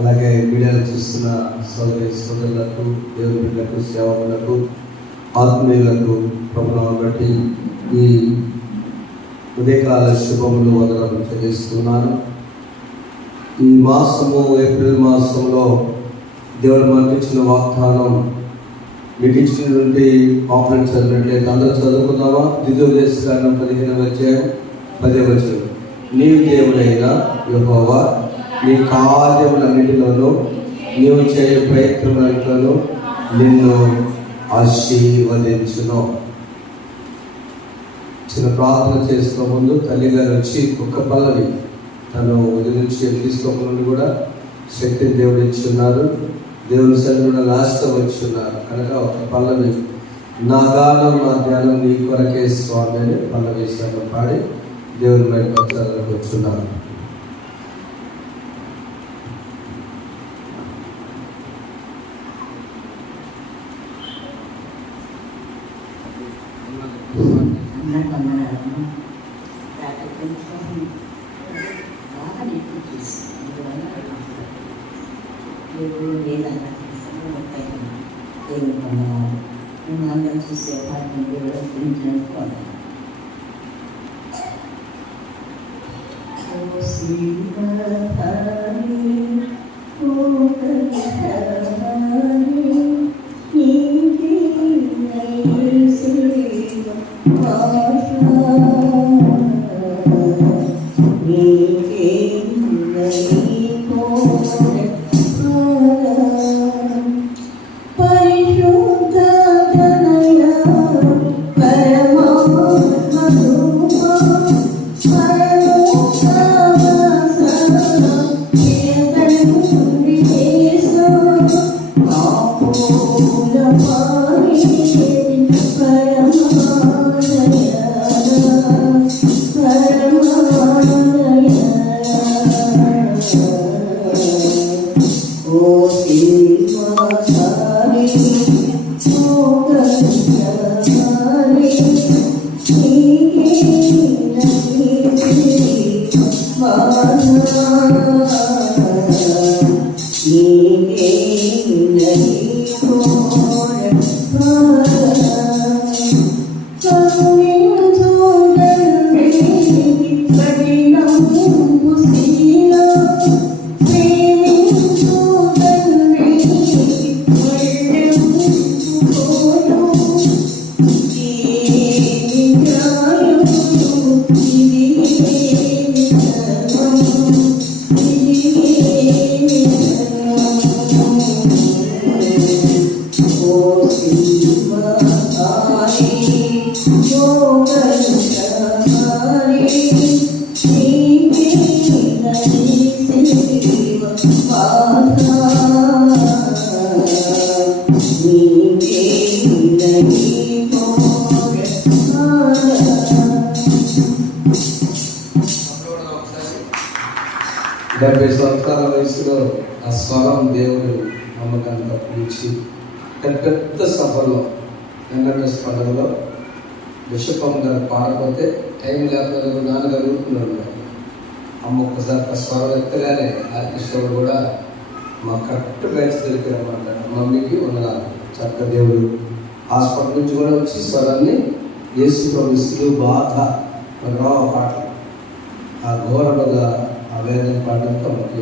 అలాగే మీడియాలో చూస్తున్న సోదరులకు, దేవుని బిడ్డలకు, సేవకులకు, ఆత్మీయులకు ప్రభుత్వం బట్టి ఈ ఉదయకాల శుభములు వందనములు చెల్లిస్తున్నాను. ఈ మాసము ఏప్రిల్ మాసంలో దేవుడు మనకి ఇచ్చిన వాగ్దానం మీకు ఇచ్చినటువంటి ఆఫ్లైన్ చదివినట్లయితే అందరూ చదువుకుందామా? ద్వితీయోపదేశకాండం 15వ అధ్యాయం 10వ వచనం. నీవు దేవుడైన యెహోవా నీ కార్యములన్నిటిలోనూ నీవు చేయ ప్రయత్నములన్నిటిలోనూ నిన్ను ఆశీర్వదించును. చిన్న ప్రార్థన చేసుకో ముందు తల్లిగారు వచ్చి ఒక్క పల్లవి తను వదిలించి తీసుకోకుండా కూడా శక్తిని దేవుడు ఇచ్చున్నారు. దేవుని సన్నిధిలో లాస్ట్ వచ్చున్నారు కనుక ఒక పల్లవి, నా గానం నా ధ్యానం నీ కొరకే స్వామి అని పల్లవి పాడి దేవుని బయటకు వచ్చున్నారు. వయసులో ఆ స్వరం దేవుడు నమ్మకాన్ని పిలిచి పెద్ద సభలో ఎంఎంఎస్ పండుగలో విషపం గారు పాడకపోతే టైం లేకపోతే నాన్నగారు ఊరుకున్నాడు. అమ్మ ఒక్కసారి ఆ స్వరం ఎత్తగానే ఆర్టిస్ట్ కూడా మా కరెక్ట్ బ్యాచ్ దొరికారన్నమాట. మమ్మీకి ఉన్న చక్క దేవుడు హాస్పిటల్ నుంచి కూడా వచ్చి స్వరాన్ని యేసు ప్రభువు బాధ రావు పాట ఆ ఘోరముగా ఆ వేదన పాటంతో మనకి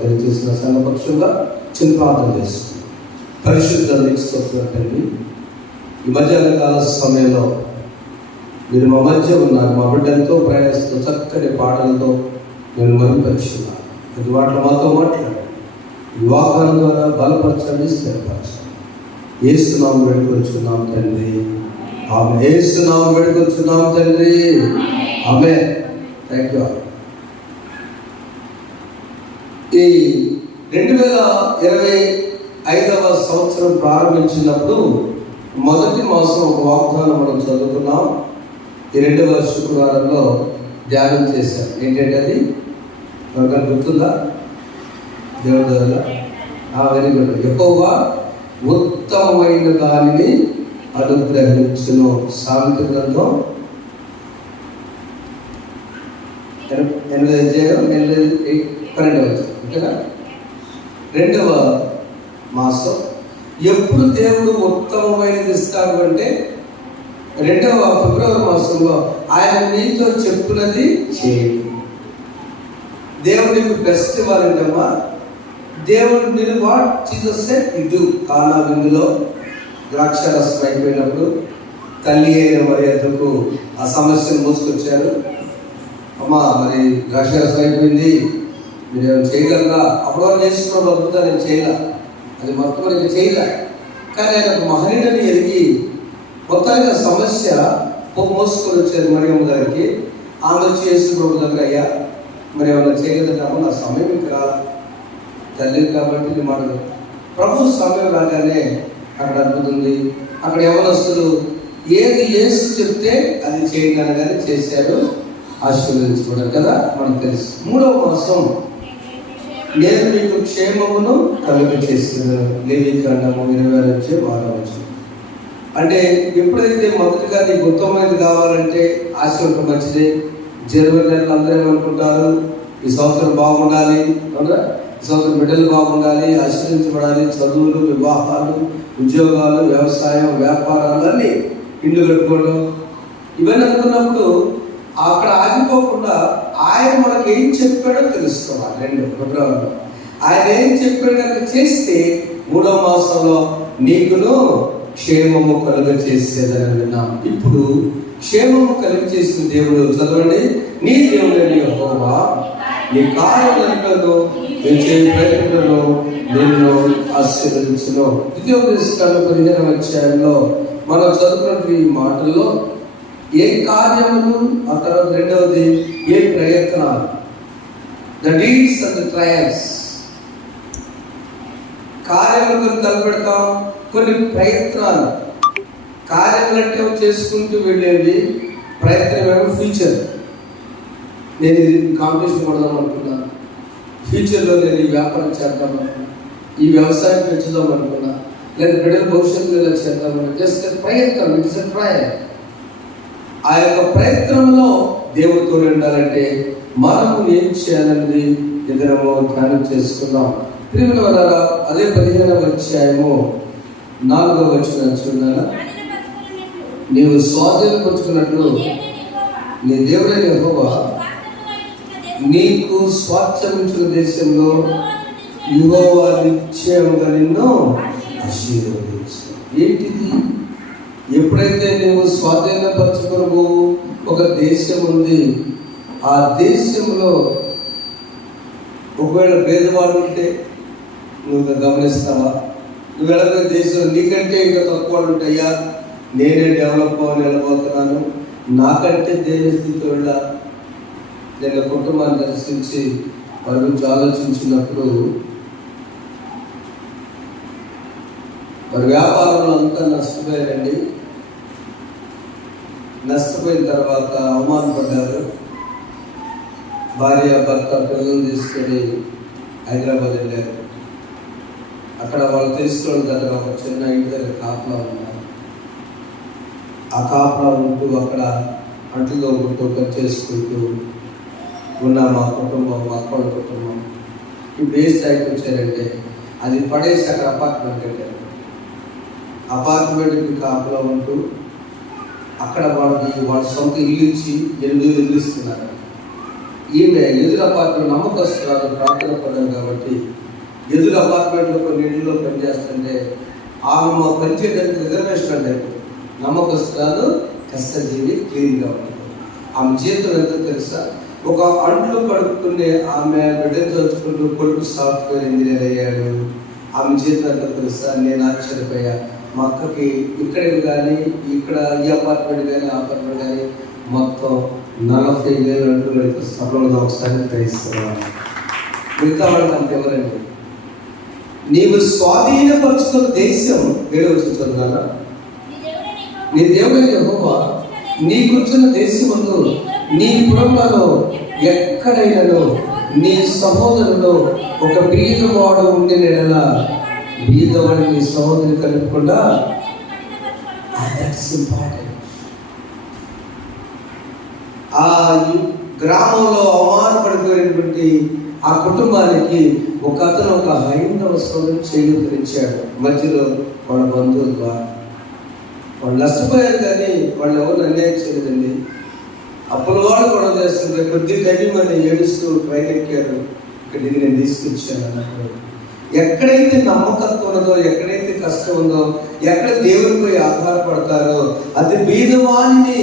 తెలియజేసిన సన్నపక్షంగా చిన్న ప్రార్థన చేస్తుంది. పరిశుద్ధ స్తోత్రండి, ఈ మధ్యాహ్న కాల సమయంలో మీరు మా మధ్య ఉన్నారు. మా బిడ్డ ఎంతో ప్రయాసంతో చక్కని పాటలతో నేను మరుగుపరుచున్నాను. ఇది వాటిలో మాతో మాట్లాడండి. ఈ వాగ్దానం ద్వారా బలపరచండి, స్థిరపరచండి. యేసునామం వేడుకొచ్చున్నాం తండ్రి, ఆమె. యేసునామం వేడుకొచ్చున్నాం తండ్రి, ఆమె. Thank you. ఈ 2025వ సంవత్సరం ప్రారంభించినప్పుడు మొదటి మాసం ఒక వాగ్దానం మనం చదువుకున్నాం. ఈ 2వ శుక్రవారంలో ధ్యానం చేశాం. ఏంటంటే అది ఎవరికైనా గుర్తుందా? దేవుడు వెరీ గుడ్. యెహోవా ఉత్తమమైన దానిని అనుగ్రహించును. సామెతల గ్రంథం 8:12 ఓకేనా? రెండవ మాసం. ఎప్పుడు దేవుడు ఉత్తమమైనది ఇస్తాడు అంటే రెండవ ఫిబ్రవరి మాసంలో ఆయన నీతో చెప్పున్నది చేయండి. దేవుడికి బెస్ట్ ఇవ్వాలంటమ్మా. దేవుడు మీరు వాట్ జీసస్ సెడ్ యు కానా విందులో ద్రాక్షారసం అయిపోయినప్పుడు తల్లి అయిన మరియకు ఆ సమస్యను మోసుకొచ్చారు. అమ్మా మరి ద్రాక్షారసం అయిపోయింది, మీరు ఏమైనా చేయగలరా? అప్పుడు వాళ్ళు నేర్చుకున్న అద్భుతాలు నేను చేయలే, అది మొత్తం నేను చేయలే. కానీ ఆయన ఒక మహనీయుడిని ఎరిగి మొత్తానికి ఆ సమస్య మోసుకొని వచ్చారు మరియమ్మ దగ్గరికి. ఆమె వచ్చి యేసు ప్రభు దగ్గర, అయ్యా మరి ఏమన్నా చేయగలుగుతామో, నా సమయం ఇంకా రాదు, తల్లి కాబట్టి ఇది మాడదు. ప్రభు సమయం రాగానే అక్కడ అద్భుతుంది. అక్కడ యవనస్తులు ఏది యేసు చెప్తే అది చేయండి అనగానే చేశారు, ఆశీర్వదించుకున్నారు కదా, మనకు తెలుసు. మూడవ మాసం నేను మీకు క్షేమమును కలుగ చేస్తున్నాను. లేవికాండము 26 అంటే ఎప్పుడైతే మొదటిగా నీకు ఉత్తమమైనది కావాలంటే ఆశ ఉంటే మంచిదే. జనవరి నెలలో అందరూ ఏమనుకుంటారు, ఈ సంవత్సరం బాగుండాలి, ఈ సంవత్సరం బిడ్డలు బాగుండాలి, ఆశీర్వదించబడాలి, చదువులు, వివాహాలు, ఉద్యోగాలు, వ్యవసాయం, వ్యాపారాలు అన్నీ, ఇల్లు కట్టుకోవడం, ఇవన్నీ అనుకున్నప్పుడు అక్కడ ఆగిపోకుండా ఆయన మనకు ఏం చెప్పాడో తెలుసుకోవాలి. 2 ఫిబ్రవరిలో ఆయన ఏం చెప్పాడు కనుక చేస్తే మూడవ మాసంలో నీకును క్షేమము కలుగ చేసేదని విన్నాం. ఇప్పుడు క్షేమము కలిగ చేసిన దేవుడు చదవండి. నీ దేవుడైన యెహోవా నీ కార్యములను చేసే ప్రయత్నంలో నిన్ను ఆశీర్వదించును. ద్వితీయోపదేశకాండం 15వ అధ్యాయంలో మనం చదువుకున్న ఈ మాటల్లో ఏ కార్యములు, ఆ తర్వాత రెండవది ఏ ప్రయత్నాలు, the deeds and the trials. కార్యములు కొన్ని తలపెడతాం, కొన్ని ప్రయత్నాలు. కార్యములంటే చేసుకుంటూ వెళ్ళేవి, ప్రయత్నం ఏమో ఫ్యూచర్. నేను ఇది కాంపిటీషన్ కొడదాం అనుకున్నాను, ఫ్యూచర్లో నేను ఈ వ్యాపారం చేద్దాం అనుకున్నా, ఈ వ్యవసాయం పెంచుదాం అనుకున్నా, లేదా బిడ్డల భవిష్యత్తులో ఇలా చేద్దామని జస్ట్ ప్రయత్నం. It's a trial. ఆ యొక్క ప్రయత్నంలో దేవుడితో ఉండాలంటే మనము ఏం చేయాలన్నది ఇద్దరము ధ్యానం చేసుకుందాం. ప్రియమైన వారా, అదే 15వ అధ్యాయము 4వ వచనం చూడాలా. నీవు స్వాధీనపరుచుకున్నట్లు నీ దేవుడైన యెహోవా నీకు స్వాస్థ్యమిచ్చిన దేశంలో యెహోవా నిశ్చయముగా నిన్ను ఆశీర్వదించు. ఏంటిది? ఎప్పుడైతే నువ్వు స్వాధీనపరచుకున్నావు, ఒక దేశం ఉంది, ఆ దేశంలో ఒకవేళ పేదవాడు ఉంటే నువ్వు గమనిస్తావా? నువ్వు వెళ్ళిన దేశంలో నీకంటే ఇంకా తక్కువ వాళ్ళు ఉంటాయా? నేనే డెవలప్ అని వెళ్ళబోతున్నాను, నాకంటే దేని స్థితిలో వెళ్ళా. నేను కుటుంబాన్ని దర్శించి వారి గురించి ఆలోచించినప్పుడు వారి వ్యాపారంలో అంతా నష్టపోయారండి. నష్టపోయిన తర్వాత అవమానపడ్డారు. భార్య భర్త పిల్లలను తీసుకొని హైదరాబాద్ వెళ్ళారు. అక్కడ వాళ్ళు తెలుసుకోవడం దగ్గర ఒక చిన్న ఇంటి దగ్గర కాపలా ఉన్నారు. ఆ కాపలా ఉంటూ అక్కడ అంటులో ఉంటూ పని చేసుకుంటూ ఉన్న మా కుటుంబం, మా అక్కల కుటుంబం ఇప్పుడు ఏ స్థాయికి వచ్చారంటే అది పడేసి అక్కడ అపార్ట్మెంట్ కట్టారు. అపార్ట్మెంట్కి కాపలా ఉంటూ అక్కడ వాళ్ళ సొంత ఇల్లు ఇచ్చి 8 ఇల్లు ఇస్తున్నారు. ఈమె ఎదురు అపార్ట్మెంట్ నమ్మకస్తురాలు, ప్రార్థన పడ్డారు కాబట్టి ఎదురు అపార్ట్మెంట్లో కొన్ని ఇళ్ళలో పనిచేస్తుంటే ఆమె మా పనిచేయడానికి రిజర్వేషన్ అంటే నమ్మకస్తురాలు, కష్టజీవి, క్లీన్గా ఉంటుంది. ఆమె జీవితం ఎంతో తెలుసా? ఒక అంట్లు కడుక్కునే ఆమె బిడ్డను చదువుకుంటూ కొడుకు సాఫ్ట్వేర్ ఇంజనీర్ అయ్యాడు. ఆమె జీవితం ఎంతో తెలుసా? నేను ఆశ్చర్యపోయా. మా అక్కకి ఇక్కడ కానీ ఇక్కడ ఈ అపార్ట్మెంట్ కానీ ఆ అపార్ట్మెంట్ కానీ మొత్తం 40,000 అంటూ అయితే స్థలంలో ఒకసారి గ్రహిస్తున్నాను. మిగతా వాళ్ళకి అంత ఎవరండి? నీవు స్వాధీనపరుచుకున్న దేశం 7వ వచనం చదువుతారా. నీ దేవుడైన యెహోవా నీకున్న దేశమందు నీ పురములలో ఎక్కడైనాను నీ సహోదరుడు ఒక బీదవాడు ఉండిన యెడల బీదవాడిని నీ సహోదరుని కలుపుకుండా. గ్రామంలో అవమానపడిపోయినటువంటి ఆ కుటుంబానికి ఒక అతను ఒక హైందవ సోదరుడు చేయూతనిచ్చాడు. మధ్యలో వాళ్ళ బంధువుల ద్వారా వాళ్ళు నష్టపోయారు, కానీ వాళ్ళు ఎవరు అన్యాయం చేయలేదండి. అప్పుల వాళ్ళు కూడా చేస్తుంటే కొద్ది తగ్గిమని ఏడుస్తూ ట్రైన్ ఎక్కారు. ఇక్కడికి నేను తీసుకొచ్చాను అన్నప్పుడు ఎక్కడైతే నమ్మకత్వం ఉన్నదో, ఎక్కడైతే కష్టం ఉందో, ఎక్కడ దేవునిపై ఆధారపడతారో అది బీదవాణిని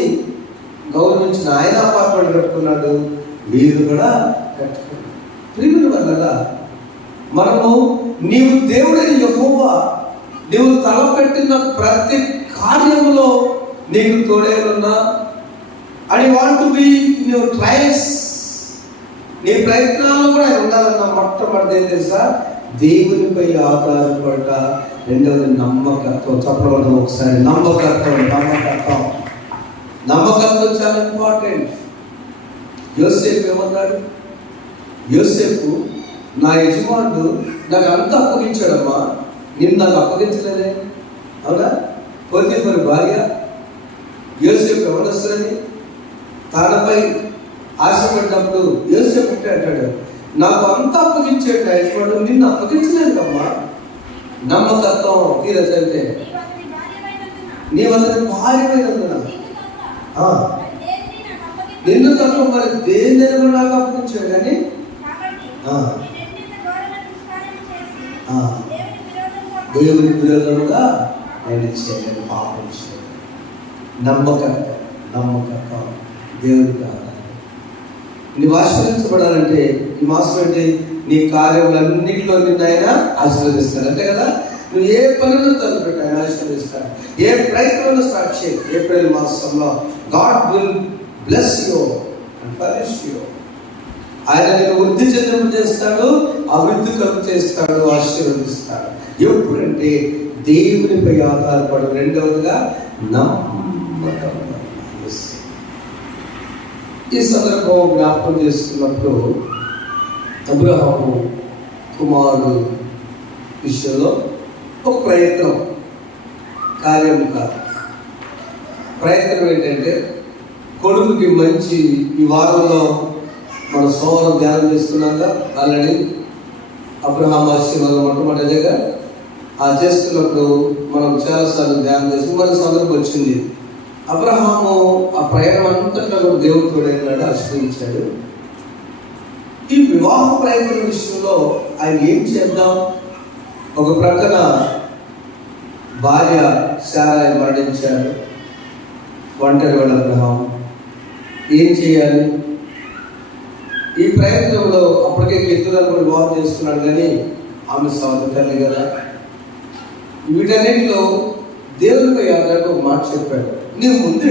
గౌరవించిన ఆయన అపార్ట్మెంట్ కట్టుకున్నాడు, వీరు కూడా కట్టుకున్నాడు. ప్రియుల వల్ల మనము నీవు దేవుడైన యెహోవా నీవు తలపెట్టిన ప్రతి కార్యములో నీకు తోడేనున్నా and you want to be in your trials, నీ ప్రయత్నాలు కూడా ఉండాలన్న మొట్టమొదటి ఏం తెలుసా? దేవునిపై ఆధారపడ. రెండవది నమ్మకత్వం. చెప్పడం ఒకసారి నమ్మకత్వం. నమ్మకత్వం చాలా ఇంపార్టెంట్. యోసేపు ఏమన్నాడు? యోసేపు, నా యజమానుడు నాకు అంత అప్పగించాడమ్మా, నేను నాకు అప్పగించలేదే. అవునా? పోతీఫరు భార్య యోసేపు ఎవరొస్తారని తనపై ఆశపడినప్పుడు యోసేపు అంటాడు, నాకు అంత అప్పగించాడు నా యజమానుడు, నిన్ను అప్పగించలేదమ్మా. నమ్మకత్వం తీరచంటే నీవు అతని భార్యమైనందున నిన్ను తప్ప మరి దేని కూడా నాకు అప్పగించాడు. కానీ దేవుని విరోధముగా ఆయన చేయలేదు, పాపం చేయలేదు. నమ్మకత్వం దేవుడికి ఆధారం. నువ్వు ఆశీర్వదించబడాలంటే ఈ మాసం అంటే నీ కార్యములన్నింటిలో నిన్ను ఆయన ఆశీర్వదిస్తాడు. అంతే కదా? నువ్వు ఏ పనులు తలపెట్టి ఆయన ఆశీర్వదిస్తాడు. ఏ ప్రయత్నంలో స్టార్ట్ చేయి. ఏప్రిల్ మాసంలో God will bless you and furnish you. ఆయన నేను వృద్ధి చెందింపు చేస్తాడు, అభివృద్ధి కలుగు చేస్తాడు, ఆశీర్వదిస్తాడు. ఎప్పుడంటే దేవునిపై ఆధారపడు. రెండవదిగా నమ్మకం. ఈ సందర్భం జ్ఞాపకం చేసుకున్నప్పుడు అబ్రహాము కుమారుడు విషయంలో ఒక ప్రయత్నం, కార్యం కాదు. ప్రయత్నం ఏంటంటే కొడుకుకి మంచి, ఈ వారంలో మన సోమవారం ధ్యానం చేస్తున్నాక ఆల్రెడీ అబ్రహాం ఆశీర్వాదం మొట్టమొదటిగా చేస్తున్నప్పుడు మనం చాలాసార్లు ధ్యానం చేసి మన సందర్భం వచ్చింది. అబ్రహాము ఆ ప్రయాణం అంతట్లో కూడా దేవుడు తోడైనాడు, ఆశ్రయించాడు. ఈ వివాహ ప్రయత్నం విషయంలో ఆయన ఏం చేద్దాం? ఒక ప్రక్కన భార్య శారాయి మరణించాడు, ఒంటరి వాడు అబ్రహాం. ఏం చేయాలి? ఈ ప్రయత్నంలో అప్పటికే కెతురాలు కూడా వివాహం చేసుకున్నాడు, కానీ ఆమె సహోదరి కదా. వీటన్నిటిలో దేవునిపై ఆధారంగా ఒక మాట చెప్పాడు, నీవు ముందు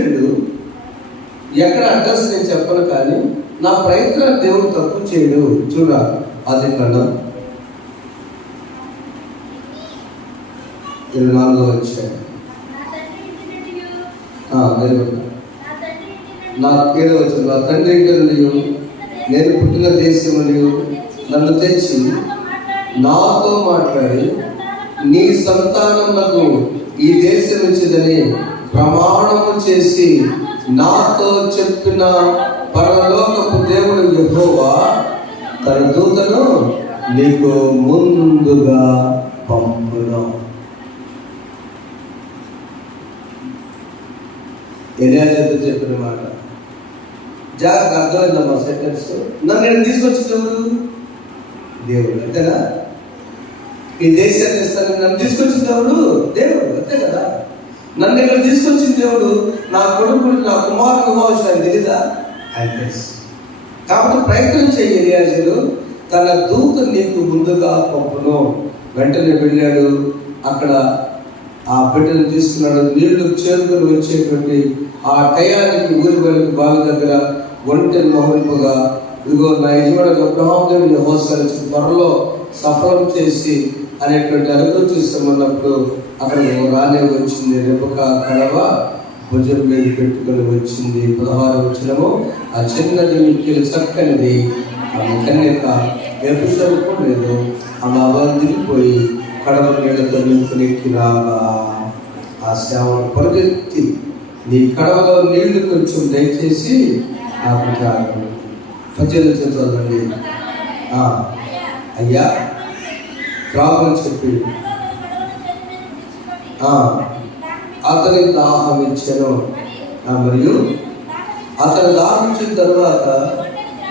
ఎక్కడ అడ్రస్ నేను చెప్పను, కానీ నా ప్రయత్నాలు దేవుడు తప్పు చేయడు. చూడాలి అది కన్నా 24 వచ్చాడు. నా 7 వచ్చింది. నా తండ్రి ఇంటి నేను పుట్టిన దేశం నన్ను తెచ్చి నాతో మాట్లాడి నీ సంతానములకు ఈ దేశం ఇచ్చేదని ప్రమాణము చేసి నాతో చెప్పిన పరలోకపు దేవుడు యెహోవా తన దూతను నీకు ముందుగా పంపును. ఎలియాజరుతో చెప్పిన మాట జాగ్రత్త అర్థమైందమ్మా. సెంటెన్స్ నన్ను నేను తీసుకొచ్చిన దేవుడు, అంతేనా? ఈ దేశాన్ని ఇస్తాను నన్ను తీసుకొచ్చిన దేవుడు అంతే కదా. నన్ను ఇక్కడ తీసుకొచ్చిన దేవుడు నా కొడుకుని, నా కుమారుడు వివాహం తెలీదా? ఆయన తెలుసు. కాబట్టి ప్రయత్నం చేయి. ఎలియాజరు తన దూత నీకు ముందుగా పంపును. వెంటనే వెళ్ళాడు. అక్కడ ఆ బిడ్డను తీసుకున్నాడు. నీళ్లు చేరుకుని వచ్చేటువంటి ఆ టయానికి ఊరి వరకు బావి దగ్గర ఒంటెని మోహరింపగా, ఇదిగో నా యజమానుడు అబ్రహాము దేవుడు యెహోవా త్వరలో సఫలం చేసి అనేటువంటి అనుభవం చూస్తామన్నప్పుడు అక్కడ రానే వచ్చింది. రెబెకా కడవ భుజం మీద పెట్టుకొని వచ్చింది. 16 వచనము, ఆ చిన్నది మిక్కిలి చక్కనిది ఆమె కన్యక ఎప్పుడు లేదు. ఆమె అవందిరిపోయి కడవ నీళ్లతో నింపునెక్కి రాగా ఆ సేవను పరిగెత్తి నీ కడవలో నీళ్లు కొంచెం దయచేసి నాకు తాగు. 18 చదవండి. అయ్యా త్రాగమని చెప్పి అతనికి దాహం ఇచ్చాను. మరియు అతను దాహించిన తర్వాత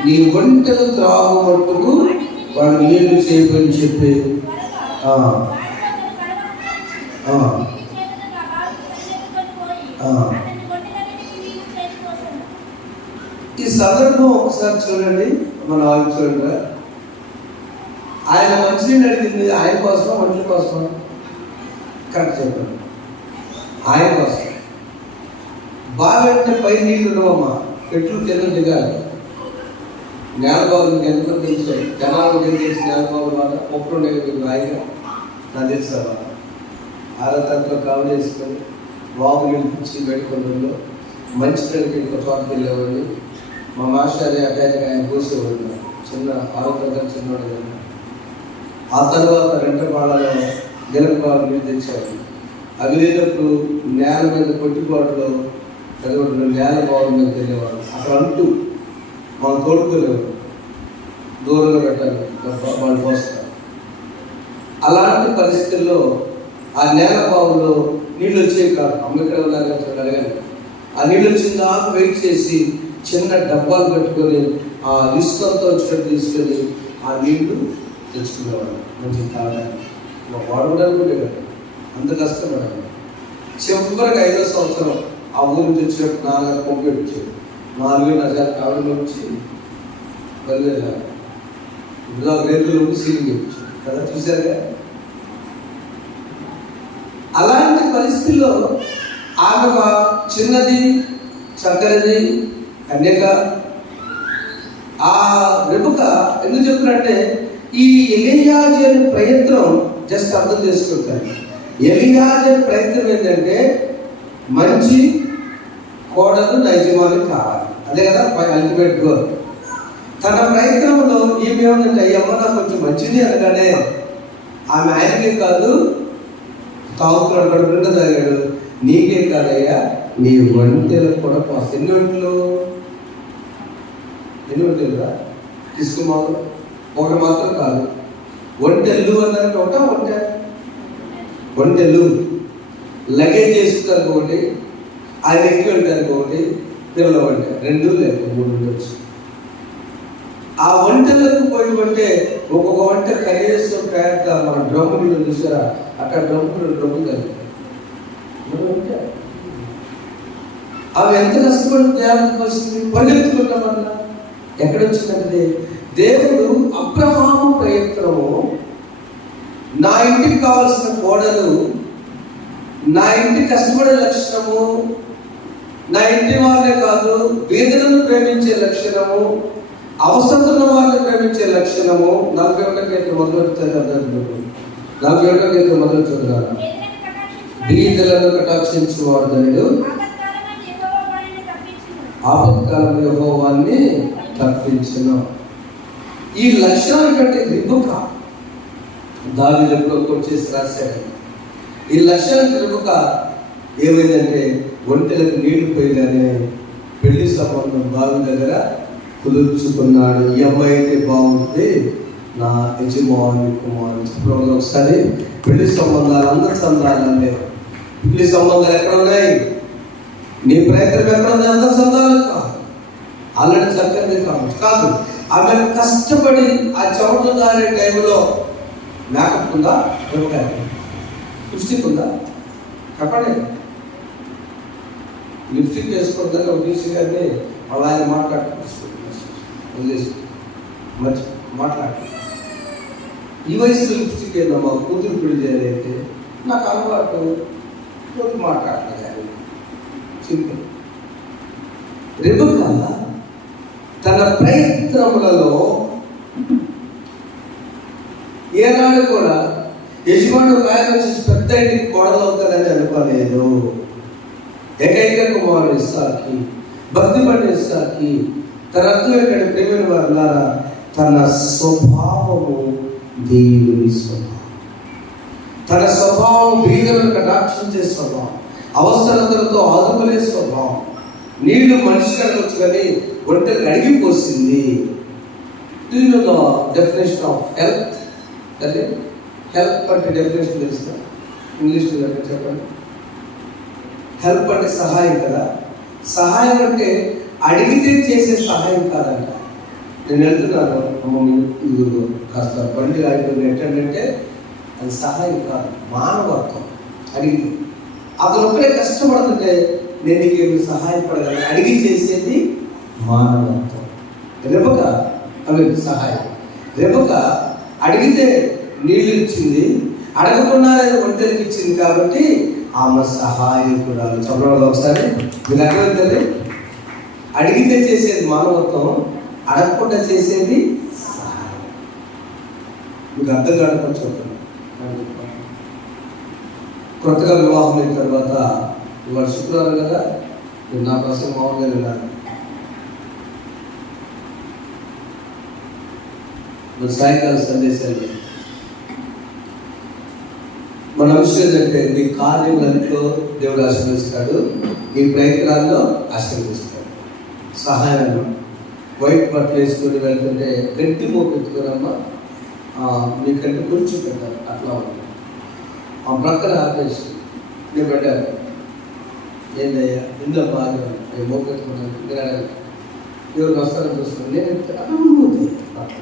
నీ ఒంటెలు త్రాగు మట్టుకు వాడు నీళ్లు చేయమని చెప్పి ఈ సందర్భం ఒకసారి చూడండి, మన వాళ్ళు చూడండి. ఆయన మంచినీళ్ళు అడిగింది ఆయన కోసమా ఒంట్ల కోసమా? కరెక్ట్ చెప్పండి. ఆయన కోసం. బాగా పై నీళ్ళు ఉండవమ్మా, పెట్లు కింద దిగాలి. నేలబాబు ఎంత తెలుసు, జనాలు తెలిసి నేలబాబు బాగా మొక్కలు ఉండేది రాయిగా నాకు తెలుసా. ఆరతంలో కావు చేసుకొని వాగు నిలిపించి పెట్టుకోవడంలో మంచి తడికి ఇంకో చోటకి వెళ్ళేవాళ్ళు. మా మాస్టర్ ఆయన కూసేవాళ్ళు, చిన్న ఆరోగ్యంగా చిన్నవాడు కదా. ఆ తర్వాత రెంటపాళ్ళలో గిలపాలు నీళ్ళు తెచ్చారు. అవి లేనప్పుడు నేల మీద కొట్టిపాటులో చదివాడు, నేల బావుల మీద వెళ్ళేవాడు. అక్కడ అంటూ మనం తోడుకోలేవారు, దూరంగా పెట్టాలి, వాళ్ళు పోస్తారు. అలాంటి పరిస్థితుల్లో ఆ నేల బావుల్లో నీళ్ళు వచ్చేవి కాదు. అమ్మక్కడ ఉన్నారు అడగాలి. ఆ నీళ్ళు వచ్చిన దాకా వెయిట్ చేసి చిన్న డబ్బాలు కట్టుకొని ఆ ఇసుకంతో వచ్చినట్టు తీసుకొని ఆ నీళ్లు తెచ్చుకునేవాడు మంచి తాగడానికి. వాడుకోవడానికి కూడా కదా, అంత కష్టపడాలి. చివరికి 5వ సంవత్సరం ఆ ఊరి నుంచి వచ్చినప్పుడు 4 పంపి వచ్చాడు. 4,000 కావడం వచ్చి వెళ్ళలేదు. ఇప్పుడు రేపులు సీలింగ్ ఇచ్చాడు కదా, చూసారుగా. అలాంటి పరిస్థితుల్లో ఆమె చిన్నది చక్కనిది కన్యక. ఆ రెబెక్క ఎందుకు చెప్తున్నట్టే ఈ ఎలియాజరు ప్రయత్నం జస్ట్ అర్థం చేసుకుంటాను. ఎలియాజరు ప్రయత్నం ఏంటంటే మంచి కోడలు యజమాని కావాలి, అదే కదా అల్టిమేట్ గోల్. తన ప్రయత్నంలో ఈమె ఏమంటే అయ్యమ్మ నాకు కొంచెం మంచిది అనగానే ఆమె ఆయనకే కాదు తాగుతున్నాడు, కడుపుంటే తాగాడు. నీకే కాదయ్యా నీ ఒంటెలకు కూడా పోస్తా. ఎన్ని ఒంటెలుగా తీసుకున్నావు? ఒకటి మాత్రం కాదు, ఒంటెలు అన్నట్టు ఒంటెలు లగేజ్ చేసుకుంటానికి ఒకటి, ఆయన ఎక్కి వెళ్ళడానికి ఒకటి, పిల్లల వంట 2 లేక 3 ఉండొచ్చు. ఆ వంటలకు పోయి ఒక్కొక్క వంట కనీసం పేద మన డ్రమ్ములు చూసారా, అక్కడ డ్రమ్ము కలిగి అవి ఎంత కష్టపడి ధ్యానం వస్తుంది, పరిగెత్తుకుంటామన్నా. ఎక్కడొచ్చిందంటే దేవుడు అబ్రహాము ప్రయత్నము, నా ఇంటికి కావాల్సిన కోడలు, నా ఇంటి కష్టపడే లక్షణము, నా ఇంటి వాళ్ళే కాదు వేదనను ప్రేమించే లక్షణము, అవసరమున్న వాళ్ళని ప్రేమించే లక్షణము. 41 మొదలు చదువుతారు. బీదలను కటాక్షించువాడు ధనుడు, ఆపత్కాలంలో యెహోవాని తప్పించును. ఈ లక్షణాలు కంటే రెబెక్క దావీదు ఎప్పుడో చేసి రాశాడు. ఈ లక్షణానికి రెబెక్క ఏమైందంటే ఒంటెలకు నీళ్లు పోయగానే పెళ్లి సంబంధం బావి దగ్గర కుదుర్చుకున్నాడు. ఈ అమ్మాయి అయితే బాగుంది, నా యజమాని కుమారుడు. చెప్పడం ఒకసారి పెళ్లి సంబంధాలు అందరు సందాలంటే పెళ్లి సంబంధాలు ఎక్కడ ఉన్నాయి? నీ ప్రయత్నం ఎక్కడ ఉంది? అందరు సందాలు కాదు, ఆల్రెడీ చక్కని కాదు. ఆమె కష్టపడి ఆ చెమట దారే టైంలో మేకప్ ఉందా, లిప్స్టిక్ ఉందా? చెప్పండి. లిప్స్టిక్ వేసుకుంటారు ఒక టీసీ గారిని వాళ్ళ ఆయన మాట్లాడు ఈ వయసులో లిప్స్టిక్ ఏదమ్మా కూతురు పెళ్లి చేయాలంటే నాకు అలవాటు మాట్లాడలేదు. సింపుల్. రెబెక్క తన ప్రయత్నములలో ఏనాడు కూడా యజమాని ఒక ఆయన వచ్చి పెద్ద ఇంటికి కోడలు అవుతానని అనుకోలేదు. ఏకైక కుమారుడు ఇస్సాకి, భక్తి పడిన ఇస్సాకి తన అర్థం ఏంటంటే ప్రేమైన వారులారా, తన స్వభావము దేవుని స్వభావం. తన స్వభావం బీదలను కటాక్షించే స్వభావం, అవసరతలతో ఆదుకునే స్వభావం. నీళ్లు మనిషి కడగొచ్చు కానీ ఒంటెలు అడిగిపోసింది. Do you know the definition of help? అదే హెల్ప్ అంటే డెఫినేషన్ తెలుసా? ఇంగ్లీష్లో చెప్పండి. హెల్ప్ అంటే సహాయం కదా. సహాయం అంటే అడిగితే చేసే సహాయం కాదంట. నేను వెళ్తున్నాను, అమ్మ ఇదిగో కాస్త బండి ఆగిపోయింది ఏంటంటే అది సహాయం కాదు, మానవత్వం. అడిగితే అతను ఒక్కడే కష్టపడుతుంటే నేను నీకు ఏమి సహాయపడగలను, అడిగి చేసేది మానవత్వం. రెబెక అవి సహాయం. రెబెక అడిగితే నీళ్ళు ఇచ్చింది, అడగకుండానే ఒంటరికి ఇచ్చింది కాబట్టి ఆమె సహాయకురాలు. చెప్పడం ఒకసారి మీకు అర్థమవుతుంది. అడిగితే చేసేది మానవత్వం, అడగకుండా చేసేది సహాయం. మీకు అర్థం కాడకుండా చూడండి. కొత్తగా వివాహం అయిన తర్వాత ఇవాళ శుక్రవారం కదా, నా ప్రసంగం మామూలుగా విన్నాను. సాయంకాలం సందేశాలు మన విషయం ఏంటంటే నీ కార్యములన్నింటిలో దేవుడు ఆశీర్వదిస్తాడు, నీ ప్రయత్నాల్లో ఆశీర్వదిస్తాడు. సహాయం వైట్ బట్టలు వేసుకొని వెళ్తుంటే గట్టి మోపెత్తుకోనమ్మా మీకంటే కొంచెం పెట్టారు అట్లా ఉంది. ఆ ప్రక్కన ఆపేసి నేను పెట్టాను, ఏంటయ్యా ఇంత బాగా నేను మోపెత్తుకున్నాను, మీరు అడగాలి ఎవరు వస్తారని చూస్తున్నాను. నేను అనుభూతి అట్లా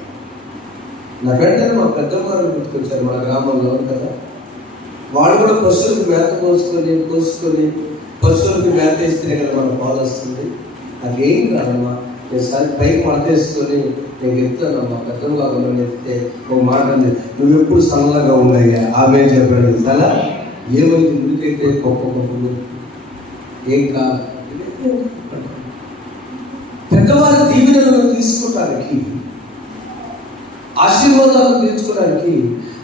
నా వెంటనే మా పెద్దవారు గుర్తుకొచ్చారు. మన గ్రామంలో కదా, వాళ్ళు కూడా పశువులకు మేత కోసుకొని పశువులకు మేత వేస్తేనే కదా మన పాలు వస్తుంది. నాకేం కాదమ్మా, నేను పైకి మడతేసుకొని నేను చెప్తానమ్మా. పెద్దవాళ్ళు ఎత్తితే ఒక మాట ఉంది, నువ్వు ఎప్పుడు సన్నగా ఉన్నాయా ఆమె చెప్పాడు. చాలా ఏమైంది ముందుకైతే గొప్ప ఏం కాదు. పెద్దవారి దీవెనలను తీసుకోవడానికి, ఆశీర్వాదాలను తీర్చుకోవడానికి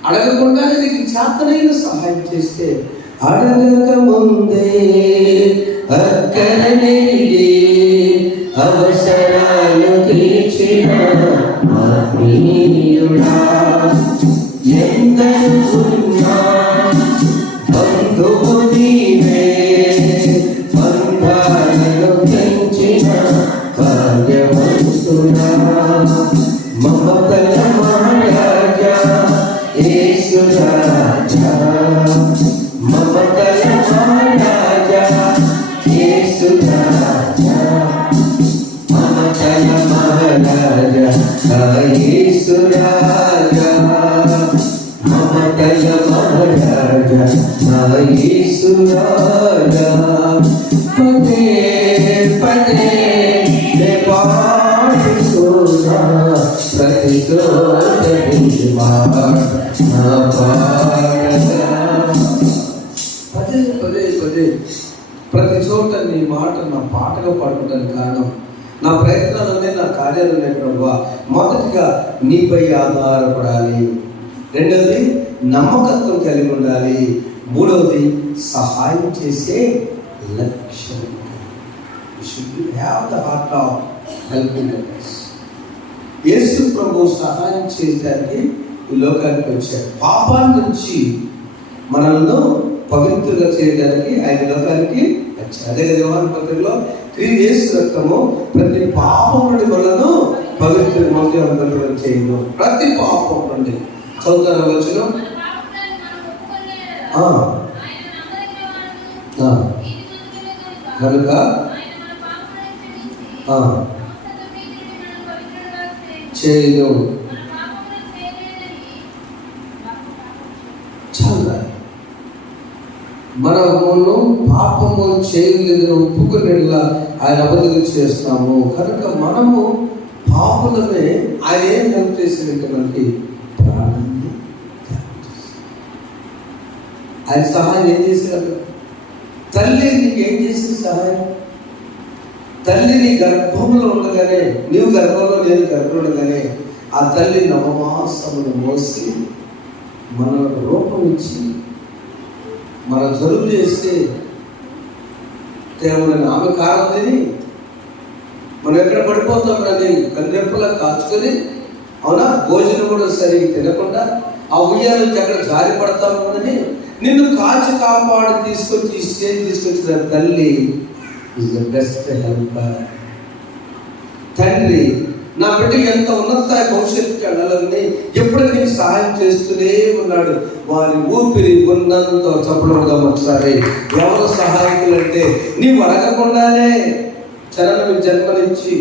అడగకుండానే నీకు చేతనైన సహాయం చేస్తే, అడగక ముందే అక్కడనే అవసరాలు తీర్చిన ఆత్మీయుడా, ఎందరున్నా బంధువు నీవే, బంధాలను పెంచిన భాగ్యవంతుడా, మమతల మహారాజా యేసు రాజా, మమతల మహారాజా యేసు రాజా, మమతల మహారాజా యేసు రాజా, మమతల మహారాజా యేసు రాజా. పదే పదే పాడుతున్నా ప్రతి చోట పదే పదే పదే ప్రతి చోట నీ మాట నా పాటగా పాడుకోవడానికి కారణం నా ప్రయత్నాలనే, నా కార్యాలనే ప్రభువా. మొదటిగా నీపై ఆధారపడాలి, రెండవది నమ్మకత్వం కలిగి ఉండాలి, మూడవది సహాయం చేసే లక్ష్యం. యేసు ప్రభు సహాయం చేయడానికి ఈ లోకానికి వచ్చాడు. పాపాల నుంచి మనల్ని పవిత్రంగా చేయడానికి ఆయన లోకానికి వచ్చాడు. అదే యోహాను పత్రికలో యేసు రక్తము ప్రతి పాపం నుండి మనను పవిత్రం చేయను, ప్రతి పాపం నుండి. చదువుతారా వచ్చిన కనుక చేయను. చాలా మనము పాపము చేయలేదు ఒప్పుకునేలా ఆయన అబద్ధం చేస్తాము. కనుక మనము పాపులమే. ఆయన ఏం హెల్ప్ చేసినట్టు మనకి ప్రాణాన్ని ఆయన సహాయం ఏం చేశారు? తల్లి నీకేం చేసింది సహాయం? తల్లి నీ గర్భంలో ఉండగానే, నీవు గర్భంలో నేను గర్భంలో ఉండగానే ఆ తల్లి నవమాసమును మోసి మనకు రూపం ఇచ్చి మన జరుగు చేస్తే కేవలం ఆమె కారం తిని మనం ఎక్కడ పడిపోతాం అని కన్నెప్పలా కాచుకొని, అవునా, భోజనం కూడా సరిగ్గా తినకుండా ఆ ఉయ్యాల నుంచి అక్కడ జారి పడతాము అని నిన్ను కాచి కాపాడు తీసుకొచ్చి స్టేజ్ తీసుకొచ్చిన తల్లి ఈజ్ ద బెస్ట్ హెల్పర్. తండ్రి నా బిడ్డ ఎంత ఉన్నత స్థాయి భవిష్యత్తుకి వెళ్ళాలని ఎప్పటికీ నీకు సహాయం చేస్తూనే ఉన్నాడు. వారి ఊపిరి ఉన్నంత చప్పడంగా ఒకసారి ఎవరు సహాయకులు అంటే నీవు అడగకుండానే చరణకు జన్మనిచ్చి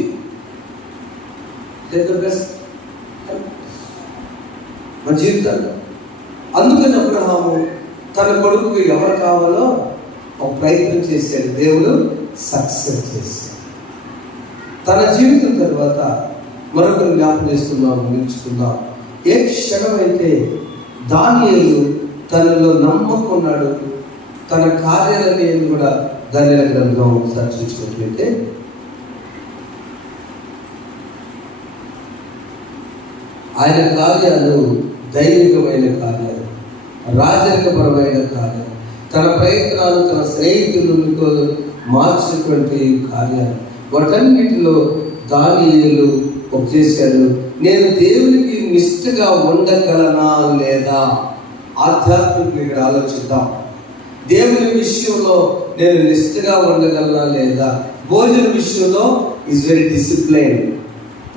మన జీవితాల్లో. అందుకని అబ్రహాము తన కొడుకుకి ఎవరు కావాలో ఒక ప్రయత్నం చేశాడు, దేవుడు సక్సెస్ చేశాడు. తన జీవితం తర్వాత మరొకరు జ్ఞాపకం చేసుకుందాం, ముగించుకుందాం. ఏ క్షణమైతే దానియేలు తనలో నమ్మకున్నాడు, తన కార్యాలన్నీ కూడా దానియేలు గ్రంథం చర్చించినట్లయితే ఆయన కార్యాలు దైవికమైన కార్యాలు, రాజరికపరమైన కార్యాలు, తన ప్రయత్నాలు తన స్నేహితులకు మార్చినటువంటి కార్యాలు, వాటన్నిటిలో దానియేలు చేశాడు. నేను దేవునికి నిష్ఠగా ఉండగలనా లేదా? ఆధ్యాత్మిక ఆలోచిద్దాం. దేవుని విషయంలో నేను నిష్ఠగా ఉండగలనా లేదా? భోజన విషయంలో ఈజ్ వెరీ డిసిప్లైన్.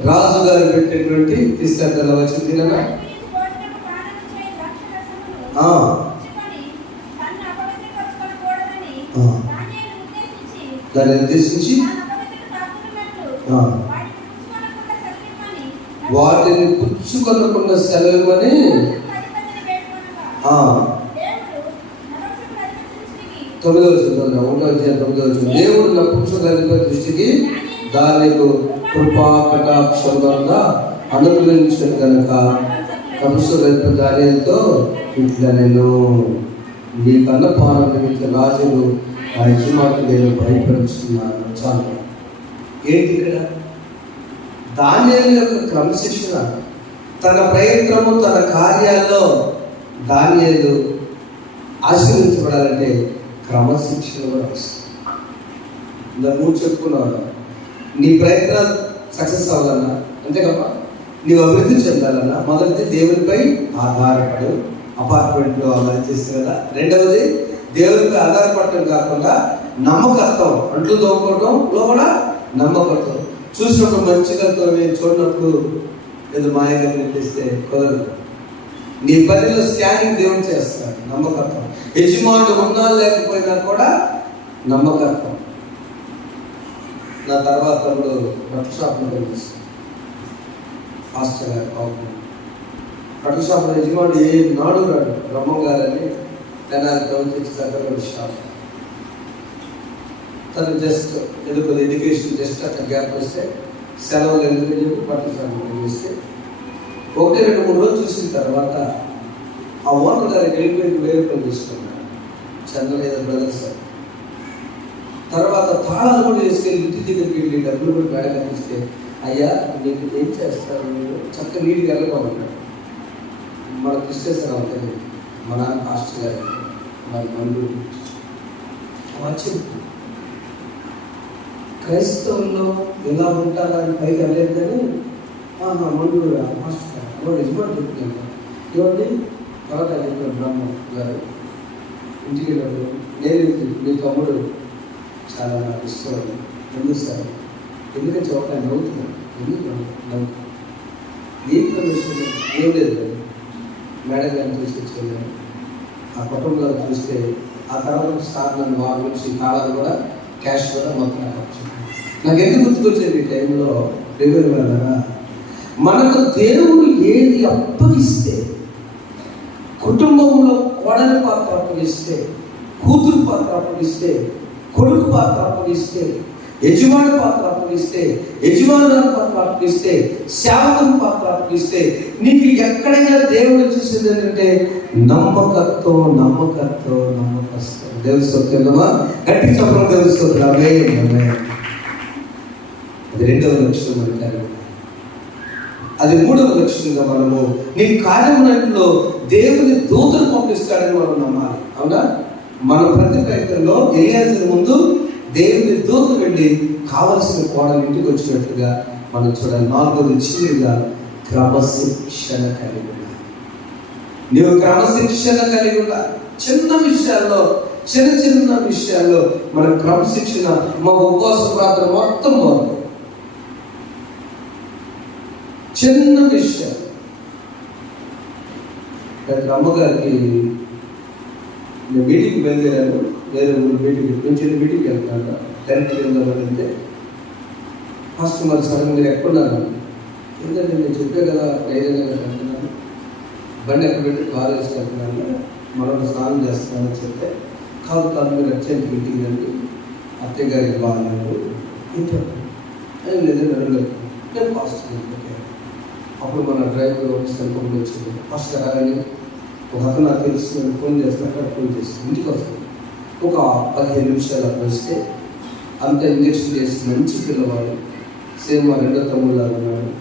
రాజు గారు పెట్టేటువంటి తీసుకెళ్తా వచ్చింది కదా, దాన్ని ఉద్దేశించి వాటిని పుచ్చుకొనకుండా సెలవుమని 9వ వచనం దేవుడు నపుంసకుల దృష్టికి దానికి కృపా కటాక్షంగా అనుగ్రహించను కనుక నపుంసకుల దానితో ఇట్లా నేను నీ కన్నపానం నిమిత్తం రాజులు ఆ యజమానికి నేను భయపరుస్తున్నాను. చాలు. ఏంటి ఇక్కడ? దానియేలు యొక్క క్రమశిక్షణ, తన ప్రయత్నము తన కార్యాల్లో దానియేలు ఆశీర్వించబడాలంటే క్రమశిక్షణ కూడా అవసరం. నువ్వు చెప్పుకున్నావు, నీ ప్రయత్నం సక్సెస్ అవ్వాలన్నా, అంతేకమ్మా నీవు అభివృద్ధి చెందాలన్నా మొదటిది దేవునిపై ఆధారపడు. అపార్ట్మెంట్లో అలా చేస్తే కదా. రెండవది దేవునిపై ఆధారపడటం కాకుండా నమ్మకత్వం, అంట్లు తోముకోవడంలో కూడా నమ్మకత్వం. చూసినప్పుడు మంచిగా చూడనప్పుడు ఏదో మాయగా నిర్ణయిస్తే కుదరదు. నీ పనిలో స్కానింగ్ దేవుడు చేస్తాడు. నమ్మకత్వం. యజమానుడు ఉన్నా లేకపోయినా కూడా నమ్మకత్వం. నా తర్వాత బట్టల షాప్లో కనిపిస్తుంది హాస్టల్ గారు బట్టల షాప్లో యజమానుడు ఏ నాడు రాడు. బ్రహ్మం గారని తెనాలి గమనించి దగ్గర షాప్. తను జస్ట్ ఎందుకు ఎడ్యుకేషన్ జస్ట్ అట్లా గ్యాప్ వస్తే సెలవులు ఎందుకు చెప్పి బట్టల షాప్ చేస్తే 1-2-3 రోజులు చూసిన తర్వాత ఆ ఓనర్ గారికి వెళ్ళిపోయి 1000 రూపాయలు తీసుకున్నాడు. చంద్రలేద బ్రదర్స్. తర్వాత తాళాలు కూడా వేసుకెళ్ళి ఇంటి దగ్గరికి వెళ్ళి డబ్బులు కూడా మేడ కనిపిస్తే, అయ్యా నీకు ఏం చేస్తారు మీరు చక్కగా నీటికి వెళ్ళగా ఉంటాడు. మన క్రిస్టియన్స్ అవుతుంది. మన హాస్టల్ గారు మన మందు వచ్చి క్రైస్తవుల్లో ఎలా ఉంటారని పైకి వెళ్ళలేదు కానీ మందు హాస్టల్ గారు యజమాని చెప్తున్నాను ఇవ్వండి. తర్వాత చెప్పాను బ్రహ్మ గారు ఇంటికి వెళ్ళాడు. నేను మీ తమ్ముడు చాలా నాకు ఇష్టం. ఎందుకు సార్? ఎందుకంటే చోట నవ్వుతున్నాను. ఎందుకు నవ్వుతున్నాను? దీంట్లో విషయం ఏం లేదు. మేడం గారిని తీసుకొచ్చేదాన్ని ఆ కుటుంబంలో చూస్తే ఆ తర్వాత సార్ నన్ను వారి నుంచి తాళాలు కూడా క్యాష్ కూడా మొత్తం నాకు ఎందుకు గుర్తుకొచ్చేది ఈ టైంలో రెవెన్యూ వెళ్ళరా, మనకు దేవుడు ఏది అప్పగిస్తే, కుటుంబంలో కోడలి పాత్ర అప్పగిస్తే, కూతురు పాత్ర అప్పగిస్తే, కొడుకు పాత్ర అప్పగిస్తే, యజమాని పాత్ర అప్పగిస్తే, యజమానుల పాత్ర అప్పగిస్తే, సేవకుని పాత్ర అప్పగిస్తే, నీకు ఎక్కడైనా దేవుడు చూసేది ఏంటంటే నమ్మకత్వం. దేవుని స్తోత్రమా, గట్టి చెప్పడం దేవుని స్తోత్రమే. అది 2వ లక్షణం అంటారు. అది 3వ లక్షణంగా మనము నీ కార్యములో దేవుని దూతను పంపిస్తాడని మనం నమ్మాలి. అవునా? మన ప్రతి ప్రయత్నంలో ఎలియాజరు ముందు దేవుని దూత వెళ్ళి కావలసిన కోడలు ఇంటికి వచ్చినట్లుగా మనం చూడాలి. 4వ చిన్నగా క్రమశిక్షణ కలిగి ఉండాలి. నీవు క్రమశిక్షణ కలిగి ఉండాలి. చిన్న విషయాల్లో మన క్రమశిక్షణ, మా ఉపవాస ప్రార్థన మొత్తం బాగుంది. చిన్న విషయం. అమ్మగారికి నేను మీటింగ్కి బయలుదేరాను, వేరే ఊరు మీటింగ్కి వెళ్తాను. డైరెక్ట్గా వెళ్దామని వెళ్తే ఫస్ట్ మరి సడన్ మీరు ఎక్కడున్నాను, ఎందుకంటే నేను చెప్పే కదా ధైర్యంగా వెళ్తున్నాను, బండి ఎక్కడ పెట్టి కారు వేసి వెళ్తున్నాను, మరొక స్నానం చేస్తున్నానని చెప్తే కాదు మీరు అర్జెంట్ మీటింగ్ అండి, అత్తయ్య గారికి బాగాలేదు లేదు నేను ఫాస్ట్ వెళ్ళిపోయాను. అప్పుడు మన డ్రైవర్ సెల్ ఫోన్ వచ్చింది, ఫాస్ట్ రాగానే ఒక అతను నాకు తెలుసు, నేను ఫోన్ చేస్తాను, ఫోన్ చేస్తాను, ఇంటికి వస్తాను. ఒక 15 నిమిషాలు అక్కడ వస్తే అంత ఇంజక్షన్ చేసి మంచి పిల్లవాడు, సేమ్ మా రెండో తమ్ముళ్ళగా ఉన్నాడు.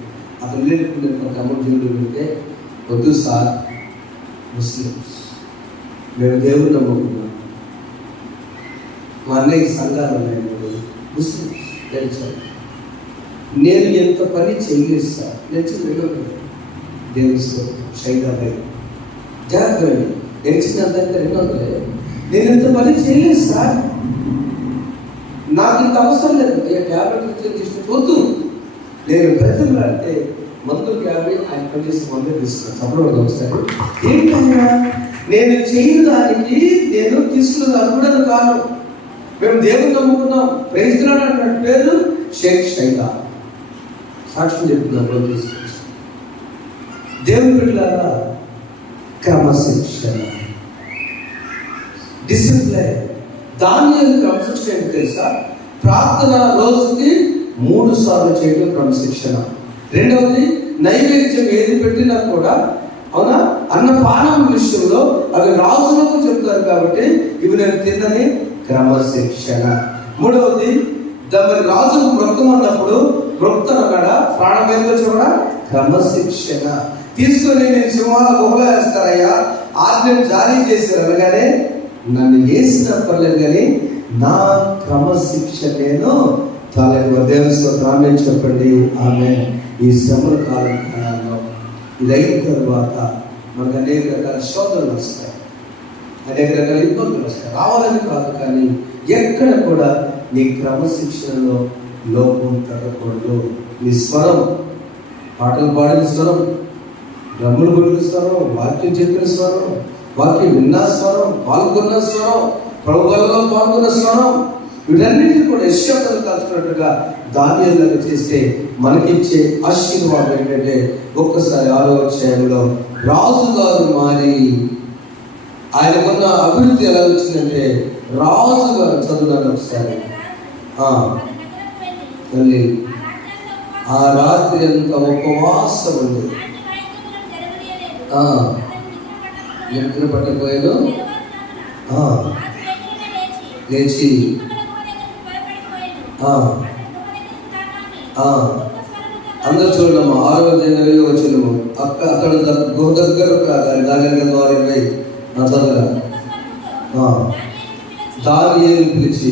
అతను లేనప్పుడు నేను కొంత అమౌంట్ జైలు పెడితే, వద్దు సార్ ముస్లిమ్స్, మేము దేవుడు నమ్ముకున్నాం, మా అన్నయ్యకి సంఘాలు ఉన్నాయి, ముస్లిమ్స్ తెలిసారు, నేను ఎంత పని చేయలేదు సార్, నేను దేవుడితో షైదాబాయి జాగ్రత్త తెలిసినంత 200, నేను ఎంత పని చేయలేదు సార్, నాకు ఇంత అవసరం లేదు, ట్యాబ్లెట్ తీసుకొద్దు, నేను ప్రజలు అంటే మందులు 50, ఆయన పనిచేసి మందులు తీసుకున్నాను. చెప్పడం ఒకసారి ఏంటన్నా నేను చేయడానికి నేను తీసుకున్నది కూడా కాదు, మేము దేవుని నమ్ముకున్నాం, ప్రేస్తున్నాడు అన్న పేరు షేక్ షైదా, సాక్ష్యం చెప్తున్నాను. తీసుకొచ్చి దేవుని బిడ్డలారా, క్రమశిక్షణ, డిసిప్లైన్. దానియేలు క్రమశిక్షణ ఏంటి తెలుసా? ప్రార్థన రోజుకి 3 సార్లు చేయడం క్రమశిక్షణ. రెండవది, నైవేద్యం ఏది పెట్టినా కూడా అవునా అన్నపానం విషయంలో అవి రాజులకు చెప్తారు కాబట్టి ఇవి నేను తిన్నని క్రమశిక్షణ. మూడవది, మరి రాజుకు మృక్తమన్నప్పుడు మృక్తను కూడా ప్రాణం మీద కూడా క్రమశిక్షణ. తీసుకొని నేను సింహాల గుహలో వేస్తారయ్యా, ఆజ్ఞను జారీ చేశారు అనగానే నన్ను వేసిన పర్లేదు కానీ నా క్రమశిక్షణ నేను దేవుని చెప్పండి. ఆమె ఈ శ్రమల కాలంలో ఇది అయిన తర్వాత మనకు అనేక రకాల శోధనలు వస్తాయి, అనేక రకాల ఇబ్బందులు వస్తాయి. రావాలని కాదు, కానీ ఎక్కడ కూడా నీ క్రమశిక్షణలో లోపం తగ్గకూడదు. నీ స్వరం, పాటలు పాడిన స్వరం, డ్రమ్ములు కొట్టిన స్వరం, వాక్యం చెప్పిన స్వరం, వాక్యం విన్న స్వరం, పాల్గొన్న స్వరం, ప్రభువులలో పాల్గొన్న స్వరం, వీటన్నిటిని కూడా యెషయాను కలుసుకున్నట్టుగా దానియేలు చేస్తే మనకిచ్చే ఆశీర్వాదం ఏంటంటే, ఒక్కసారి 6వ అధ్యాయంలో రాజుగారు మారి ఆయనకున్న అభివృద్ధి ఎలా వచ్చిందంటే, రాజుగారు చదువుతాను ఒకసారి. మళ్ళీ ఆ రాత్రి అంతా ఉపవాసం ఉంది, నిద్ర పట్టిపోయాను, లేచి అందరూ చూడమ్మా 6వ అధ్యాయం వచ్చినము అక్కడ గుహ దగ్గర దాని ద్వారా దానియేలు పిలిచి,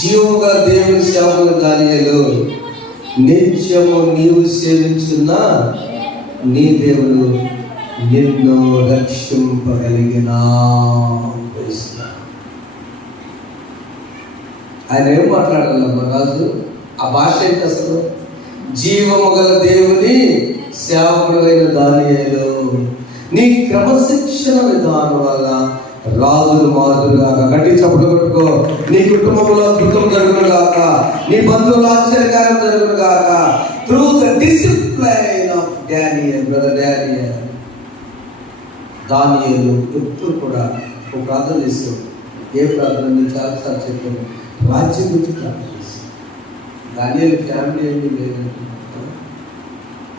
జీవముగా దేవుని సేవకుడు దానియేలు, నిత్యము నీవు సేవించున్న నీ దేవుడు నిన్ను రక్షింపగలిగిన. ఆయన ఏం మాట్లాడాలమ్మా రాజు? ఆ భాష ఏంటి అసలు? జీవము గల దేవుని సేవకుడు అయిన దానియేలు, నీ క్రమశిక్షణ విధానం వల్ల రాజులు మారుగాక. గట్టి చప్పుడు కొట్టుకో. నీ కుటుంబంలో అద్భుతం జరుగుగాక, నీ బంధువుల ఆశ్చర్యకారం జరుగుగాక. Through the discipline of Daniel, brother Daniel. దానియేలు ఎప్పుడు కూడా ఒక ప్రార్థన చేసావు. ఏ ప్రార్థన? నేను చాలాసార్లు చెప్పాను, రాజ్యం గురించి ప్రార్థన చేశాను. దానియేలు ఫ్యామిలీ ఏమీ లేదంటున్నాను,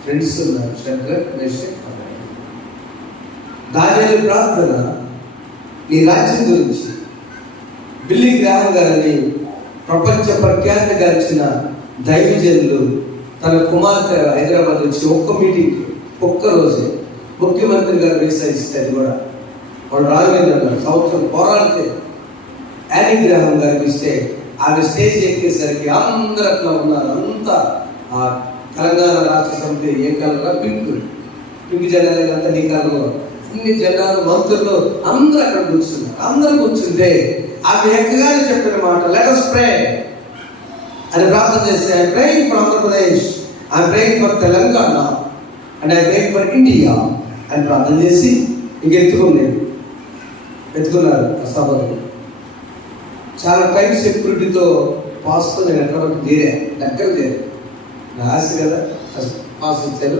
ఫ్రెండ్స్ ఉన్నారు, షడ్రక్, మేషక్, అబేద్నెగో. దానియేలు ప్రార్థన నీ రాజ్యం గురించి. బిల్లీ గ్రాహం గారని ప్రపంచ ప్రఖ్యాతి గాంచిన దైవజనులు తన కుమార్తె హైదరాబాద్ వచ్చి ఒక్క మీటింగ్, ఒక్క రోజే ముఖ్యమంత్రి గారు వీసా ఇస్తే అది కూడా వాళ్ళు రాజేంద్ర సంవత్సరం పోరాడితే యానీ గ్రాహం గారికి ఇస్తే ఆమె స్టేజ్ ఎక్కేసరికి అందరూ అట్లా ఉన్నారు. అంతా తెలంగాణ రాష్ట్ర సమితి ఏ కలర్? పింక్ జెండాలంతా నీ కలర్లో, అన్ని జెండాలు, మంత్రులు అందరూ అక్కడ కూర్చున్నారు. అందరూ కూర్చుంటే ఆమె ఎక్కగానే చెప్పిన మాట, లెట్ us pray అని ప్రార్థన చేస్తే, I'm praying for Andhra Pradesh, I'm praying for Telangana, and I pray for India అని ప్రార్థన చేసి ఇంక ఎత్తుకున్నారు ఆ సభకు. చాలా టైం సెక్యూరిటీతో పాస్తో నేను ఎక్కడ దగ్గర చేరా నా ఆశ కదా. పాస్ ఇచ్చారు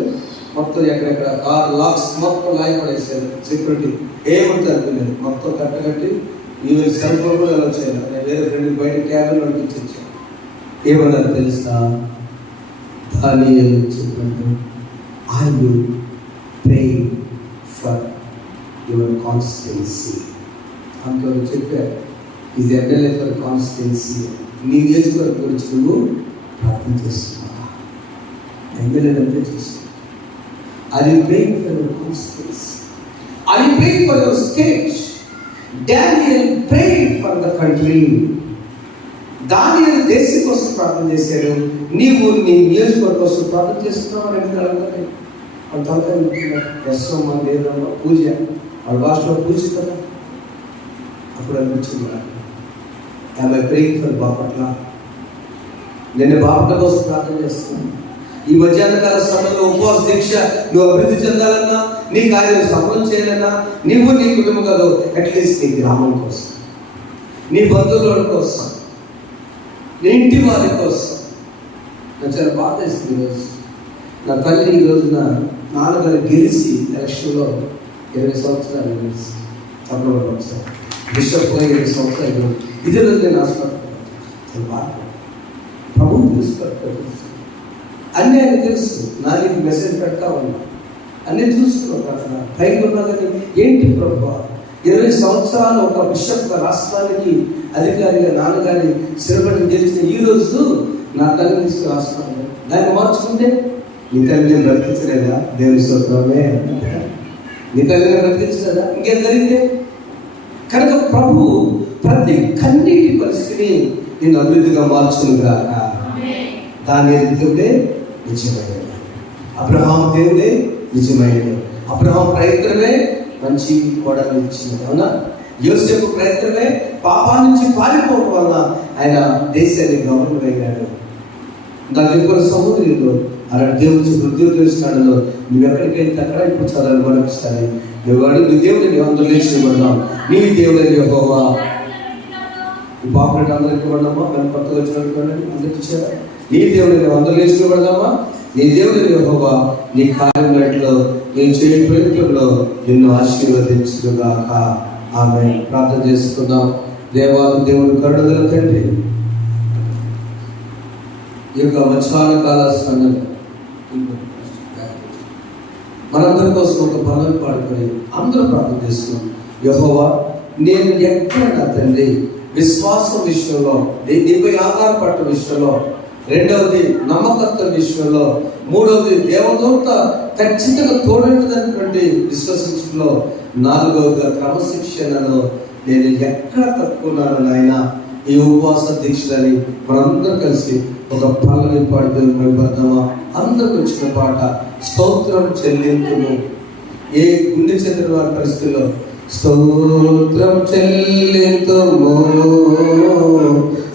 మొత్తం, ఎక్కడెక్కడ 6 లాక్స్ మొత్తం లాయి పడేసారు సెక్యూరిటీ. ఏమంటే అనుకున్నాను మొత్తం కట్టగట్టి ఈవెన్ సెల్ ఫోన్ కూడా ఎలా వచ్చాను. నేను వేరే ఫ్రెండ్ బయట క్యాబిన్ నడిపించాను. ఏమన్నారు తెలుసా? దానియేలు చెప్పినట్టు I will pray for your constituency. అందులో చెప్పారు ఇది ఎమ్మెల్యే ఫర్ కాన్స్టిట్యున్సీ. నీ నియోజకవర్గం గురించి నువ్వు ప్రార్థన చేస్తున్నావా? ఎమ్మెల్యే అంటే చేస్తున్నావు. Are you praying for your constituency? Are you praying for your state? Daniel prayed for the country. దానియేలు దేశం కోసం ప్రార్థన చేశాడు. నీవు నీ నియోజకవర్గం కోసం ప్రార్థన చేస్తున్నావు అని అడగాలి. వాళ్ళ తర్వాత లేదమ్మా పూజ, వాళ్ళ భాషలో పూజ కదా. అప్పుడు అనిపించింది ఆమె ప్రేయింగ్ ఫర్ బాపట్ల. నేను బాపట్ల కోసం ప్రార్థన చేస్తున్నాను. ఈ మధ్యాహ్న కాల సమయంలో ఉపవాస దీక్ష నువ్వు అభివృద్ధి చెందాలన్నా, నీ కార్యాలు సఫలం చేయాలన్నా, నీవు నీ కుటుంబం కాదు, అట్లీస్ట్ నీ గ్రామం కోసం, నీ బంధువుల కోసం, నీ ఇంటి వారి కోసం. నాకు చాలా బాధ వేస్తుంది ఈరోజు. నా తల్లి ఈ రోజున నాన్నగారు గెలిచి ఎలక్షన్లో 20 సంవత్సరాలు గెలిచి తప్పకుండా వచ్చారు. బిషప్గా 20 సంవత్సరాలు. ఇదే రోజు నేను ఆస్పత్రి బాధ. ప్రభుత్వం తెలుసుకోవాలి, అన్నీ ఆయన తెలుసు. నాకు మెసేజ్ పెడతా ఉన్నా, అన్నీ చూసుకున్నాను. అక్కడ పైకి ఉన్నా కానీ ఏంటి ప్రభు 20 సంవత్సరాలు ఒక బిషప్గా రాష్ట్రానికి అధికారిగా నాన్నగారి సిరబడిని గెలిచిన ఈ రోజు నా తల్లి తీసుకుని రాస్తున్నాను. దాన్ని మార్చుకుంటే నీ తల్లిని బ్రతికించలేదా? దేవుని స్తోత్రమే. నీ తల్లిని బ్రతికించలేదా? ఇంకేం జరిగిందే? కనుక ప్రభు ప్రతి కన్నీటి పరిస్థితిని నేను అభివృద్ధిగా మార్చుకునిగా. దాని దేవుడే నిజమైనది, అబ్రహాం దేవుడే నిజమైనది. అబ్రహాం ప్రయత్నమే మంచి కోడలు ఇచ్చింది. అవునా? యోసేపు ప్రయత్నమే పాపా నుంచి పారిపోవడం వల్ల ఆయన దేశాన్ని గవర్నర్ అయ్యాడు. నాకు చెప్పిన సహోదరులు అలాంటి దేవుడి హృదయోస్తాడలో నువ్వు ఎక్కడికి వెళ్తే అక్కడ ఇప్పుడు చదవాలి మరొకసారి. నువ్వు నీ దేవుడిని అందరూ లేచిపడ్డాం. నీ దేవుడిని యెహోవా. ఈ పాపరెట్ అందరికి పడ్డామా? మేము కొత్తగా వచ్చినటువంటి అందరికి ఇచ్చారా? నీ దేవుడిని అందరూ లేచిపడదామా? నీ దేవుడిని యెహోవా నీ కార్యంలో నేను చేయ ప్రయత్నంలో నిన్ను ఆశీర్వదించుగాక. ఆమె ప్రార్థన చేసుకుందాం. దేవుడు కరుణగల తండ్రి, ఈ యొక్క మధ్యాహ్న కాల సమయం మనందరి కోసం ఒక పనులు పాడుకొని అందరూ ప్రార్థన చేస్తున్నాం. యెహోవా, నేను ఎక్కడ నా తండ్రి విశ్వాసం విషయంలో, నీపై ఆధారపడ్డ విషయంలో, రెండవది నమ్మకత్వ విషయంలో, మూడవది దేవదూత ఖచ్చితంగా తోడైనటువంటి విశ్వసించడంలో, నాలుగవదిగా క్రమశిక్షణలో నేను ఎక్కడ తక్కున్నాను నాయన. ఈ ఉపవాస దీక్షలని మనందరం కలిసి ఒక పల్లవి పాడుతూ పడదామా? అందరికి వచ్చిన పాట స్తోత్రం చెల్లింపును. ఏ గుండె చెందిన వారి పరిస్థితుల్లో స్తోత్రం చెల్లింతుము,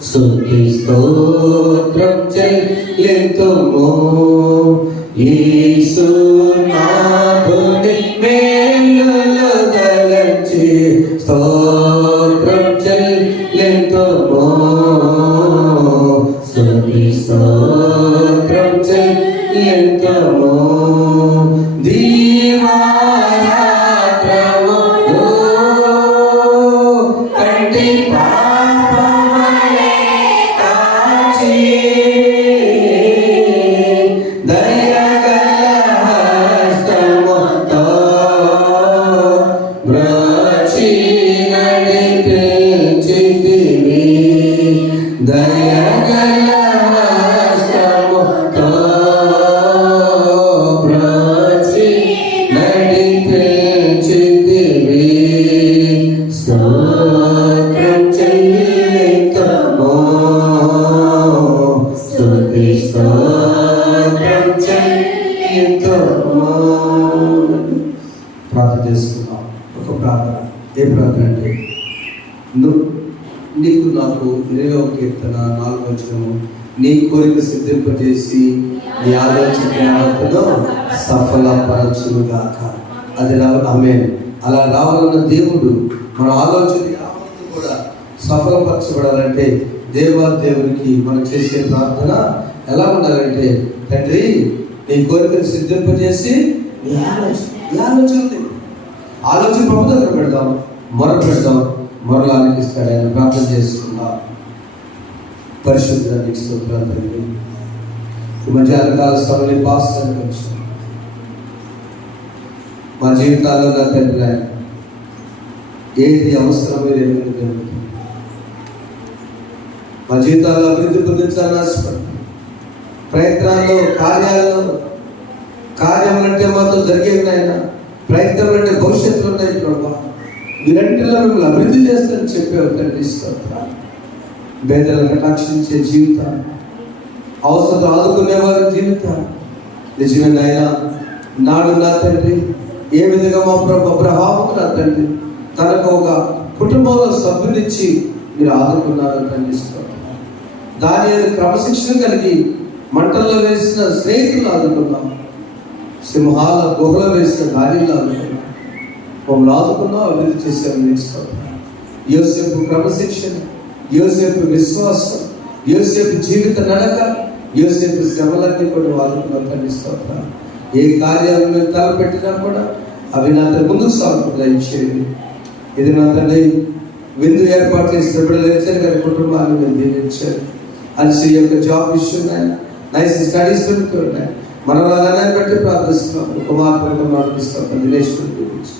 స్తుతి స్తోత్రం చెల్లింతుము, యేసు నాథుని మేలులు తలచి స్తోత్రం చెల్లింతుము, స్తుతి స్తోత్రం చెల్లింతుము. ప్రార్థన చేసుకున్నాం. ఒక ప్రార్థన. ఏ ప్రార్థన అంటే నీకు నాకు 20వ కీర్తన 4వ వచనము నీ కోరిక సిద్ధింపజేసి నీ ఆలోచన యావత్తును సఫలపరచుగాక. అది ఆమేన్. అలా రావాలన్న దేవుడు మన ఆలోచన యావత్తు కూడా సఫలపరచబడాలంటే దేవునికి మనం చేసే ప్రార్థన ఎలా ఉండాలంటే, తండ్రి నీ కోరికను సిద్ధింపజేసి నీ ఆలోచన ప్రభు దగ్గర పెడదాం, మొరలు ఆలకిస్తాడు. ఆయన ప్రార్థన చేసుకుందాం. పరిశుద్ధానికి స్తోత్రాలు తండ్రి. ఈ మధ్యాహ్నకాల సమయంలో పాస్టర్కి వచ్చాం. మా జీవితాల్లో నా తండ్రి ఆయన ఏది అవసరం మీరు ఏమైనా జరుగుతుంది. మా జీవితాల్లో అభివృద్ధి పొందించాలని ఆశపడుతుంది. ప్రయత్నాల్లో కార్యములంటే మాతో జరిగేవి నాయన, ప్రయత్నం అంటే భవిష్యత్తులో ఉన్నాయి ప్రభావ. వీరంటిలో మిమ్మల్ని అభివృద్ధి చేస్తారని చెప్పారు తండ్రి. పేదలను రక్షించే జీవితాన్ని, అవసరం ఆదుకునేవారి జీవితాన్ని నిజమే నాయన. నాడు నా తండ్రి ఏ విధంగా మా ప్రభు అబ్రహాము నా తండ్రి తనకు ఒక కుటుంబంలో సభ్యునిచ్చి మీరు ఆదుకున్నారు తండ్రి. దాని క్రమశిక్షణ కలిగి మంటల్లో వేసిన స్నేహితులు ఆదుకున్నాం, సింహాల గుహలో వేసిన దారిలో ఆదుకున్నాం, మమ్మల్ని ఆదుకున్నాం, అభివృద్ధి చేశారు. యోసేపు క్రమశిక్షణ, యోసేపు విశ్వాసం, యోసేపు జీవిత నడక, యోసేపు శ్రమలన్నీ కూడా ఆదుకున్నాం తండ్రి. ఏ కార్యాలు మీరు తలపెట్టినా కూడా అవి నా ముందుకు సాగుకుండా ఇచ్చేది. ఇది నా తండ్రి విందు ఏర్పాటు చేసినప్పుడు లెక్చర్ గారి కుటుంబాన్ని మీరు దీవించారు. అలసి యొక్క జాబ్ విషయం నైస్ స్టడీస్ పెరుగుతున్నాయి. మనం అలానే బట్టి ప్రార్థిస్తున్నాం. కుమార్తెలకు ప్రార్థిస్తాం. రిలేషన్ గురించి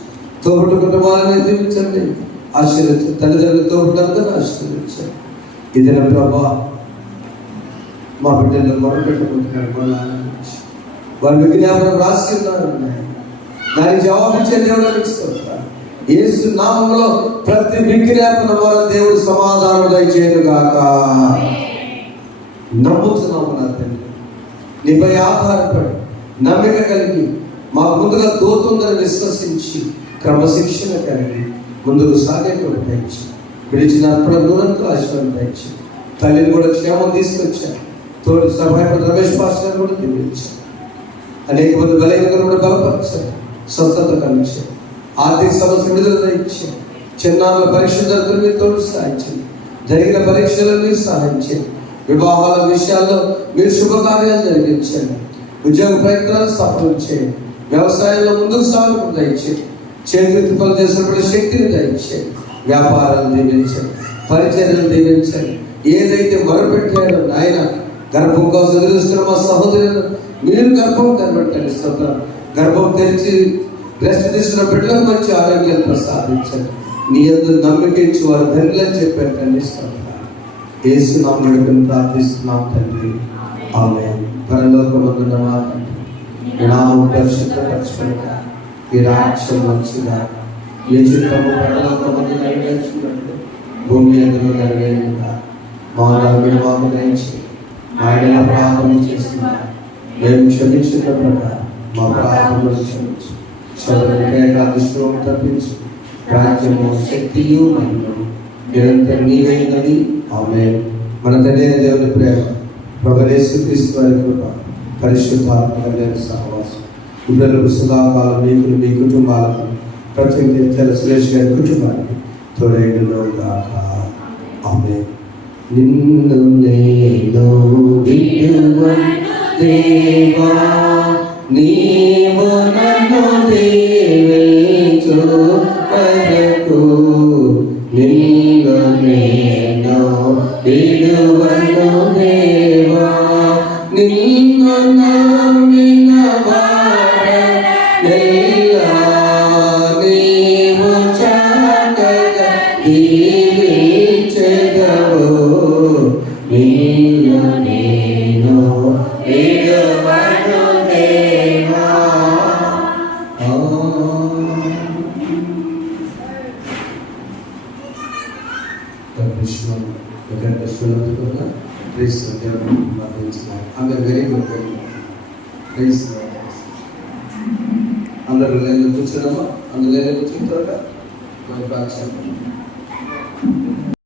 తోబుట్టు కుటుంబాలను దీవించండి, ఆశీర్వదించండి. తల్లిదండ్రులు తోబుట్లందరూ ఆశీర్వదించండి. ఇది నా ప్రభా మా బిడ్డలు మొరపెట్టుకుంటున్నారు. వారి విజ్ఞాపనం రాసి ఉన్నారు. దానికి జవాబిచ్చే దేవుడు యేసు నామములో ప్రతి విజ్ఞాపన ద్వారా దేవుడు సమాధానం దయచేయను గాక. నమ్ముతున్నాము నా తండ్రి, నీపై ఆధారపడి నమ్మిక కలిగి మా ముందుగా తోతుందని విశ్వసించి క్రమశిక్షణ కలిగి ముందుకు సాగే కూడా దయచి విడిచిన అర్పణ దూరంతో ఆశీర్వాదం దయచి తల్లిని కూడా క్షేమం తీసుకొచ్చారు. తోటి సభాపతి రమేష్ పాస్టర్ కూడా దీవించారు. అనేక మంది బలహీనతను కూడా బలపరిచారు, స్వస్థత కలిగించారు, ఆర్థిక సమస్య విడుదల ఇచ్చారు. చిన్నారుల పరీక్ష జరుగుతున్న మీరు తోడు సహాయించండి, జరిగిన పరీక్షలను మీరు సహాయించండి. వివాహాల విషయాల్లో మీరు శుభకార్యాలు జరిగించండి. ఉద్యోగ ప్రయత్నాలు సఫలం చేయండి. వ్యవసాయంలో ముందుకు సాగుకు దయచేయండి. చేతి పనులు చేసినప్పుడు శక్తిని దయచేయండి. వ్యాపారాలు దీవించండి, పరిచర్యలు దీవించండి. ఏదైతే మొరపెట్టాడో నాయన గర్భం కోసం ఎదురుస్తున్న మా సహోదరులు మీరు గర్భం కనబెట్టండి. గర్భం తెరిచి రెస్ట్ తీసుకున్న బిడ్డలకు మంచి ఆరోగ్యాన్ని ప్రసాదించండి. నీ యందు నమ్మిక ఇచ్చి వారు ధన్యులని చెప్పారు తండ్రి. యేసు నామమున ప్రార్థిస్తున్నాం తండ్రి, ఆమేన్. పరలోకమందున్న మా తండ్రి, నీ నామము పరిశుద్ధపరచబడుగా, ఈ రాజ్యం వచ్చుగా, ఈ చిత్తము పరలోకమందు నెరవేర్చుకున్నట్టు భూమి యందు నెరవేరుగా. మానవుని మాకు దయచేసి మా యెడల అపరాధములు చేసిన మేము క్షమించిన ప్రకారం మా అపరాధములను క్షమించు. శోధనకు తప్పించు. రాజ్యము, శక్తియు, మహిమయు నిరంతరం నీవైనది. ఆమేన్. మన తండ్రి అయిన దేవుని ప్రేమ, ప్రభువైన యేసుక్రీస్తు వారి కృప, పరిశుద్ధాత్మ సహవాసం ఇప్పుడు సదాకాలం మీకు మీ కుటుంబాలకు, ప్రత్యేకించిన సురేష్ గారి కుటుంబానికి తోడైండును గాక. ఆమేన్. నిన్ను నేను విడువను దేవా, నీవు నన్ను దీవించు వరకు. నిన్ను నేను విడువను దేవా, నిన్ను నమ్మిన వారెల్లా నీవు చక్కగా దీవించెదవు. నిన్ను నేను విడువను దేవా. అందరూ కూర్చున్నామా? అందులో కూర్చుంటారా?